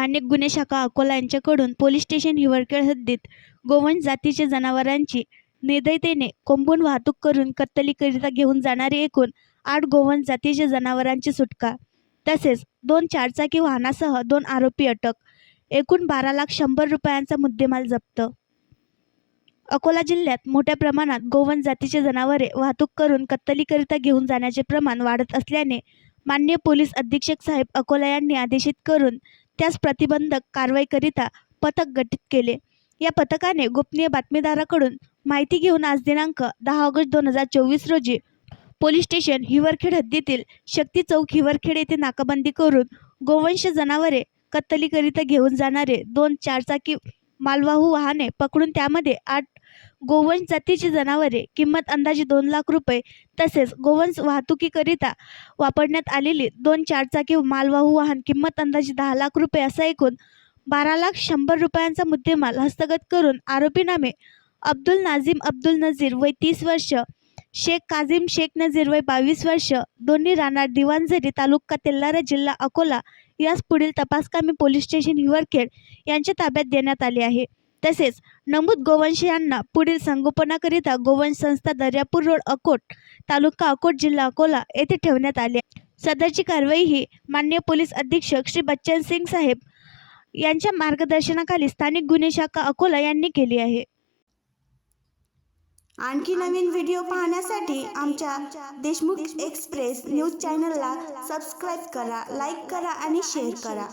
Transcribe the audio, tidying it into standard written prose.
स्थानिक गुन्हे शाखा अकोला यांच्याकडून पोलीस स्टेशन हिवरखेड हद्दीत गोवंश जातीच्या जनावरांची निर्दयतेने कोंबून वाहतूक करून कत्तलीकरिता घेऊन जाणारी एकूण 8 गोवंश जातीच्या जनावरांची सुटका, तसेच 2 चारचाकी वाहनासह 2 आरोपी अटक, एकूण 12,100,000 रुपयांचा मुद्देमाल जप्त. अकोला जिल्ह्यात मोठ्या प्रमाणात गोवंश जातीची जनावरे वाहतूक करून कत्तलीकरिता घेऊन जाण्याचे प्रमाण वाढत असल्याने माननीय पोलीस अधीक्षक साहेब अकोला यांनी आदेशित करून त्यास प्रतिबंधक कारवाईकरिता पथक गठीत केले. या पथकाने गोपनीय बातमीदाराकडून माहिती घेऊन आज दिनांक 10 ऑगस्ट 2024 रोजी पोलीस स्टेशन हिवरखेड हद्दीतील शक्ती चौक हिवरखेड येथे नाकाबंदी करून गोवंश जनावरे कत्तलीकरिता घेऊन जाणारे 2 चारचाकी मालवाहू वाहने पकडून त्यामध्ये 8 गोवंश जातीची जनावरे किंमत अंदाजे 2 लाख रुपये तसेच गोवंश वाहतुकीकरिता वापरण्यात आलेली 2 चारचाकी मालवाहू वाहन किंमत अंदाजे 10 लाख रुपये असा एकूण 12,100,000 रुपयांचा मुद्देमाल हस्तगत करून आरोपी नामे अब्दुल नाझीम अब्दुल नजीर वय 30 वर्ष, शेख काझिम शेख नजीर वय 22 वर्ष, दोन्ही राहणार दिवाणझरी तालुका तेल्हारा जिल्हा अकोला यास पुढील तपासकामी पोलीस स्टेशन हिवरखेड यांच्या ताब्यात देण्यात आले आहे. तसेच नमूद गोवंश यांना पुढील संगोपनाकरिता गोवंश संस्था दर्यापूर रोड अकोट तालुका अकोट जिल्हा अकोला येथे ठेवण्यात आले. सदरची कारवाई ही माननीय पोलीस अधीक्षक श्री बच्चन सिंग साहेब यांच्या मार्गदर्शनाखाली स्थानिक गुन्हे शाखा अकोला यांनी केली आहे. आणखी नवीन व्हिडिओ पाहण्यासाठी आमच्या देशमुख एक्सप्रेस न्यूज चॅनलला सबस्क्राईब करा, लाईक करा आणि शेअर करा.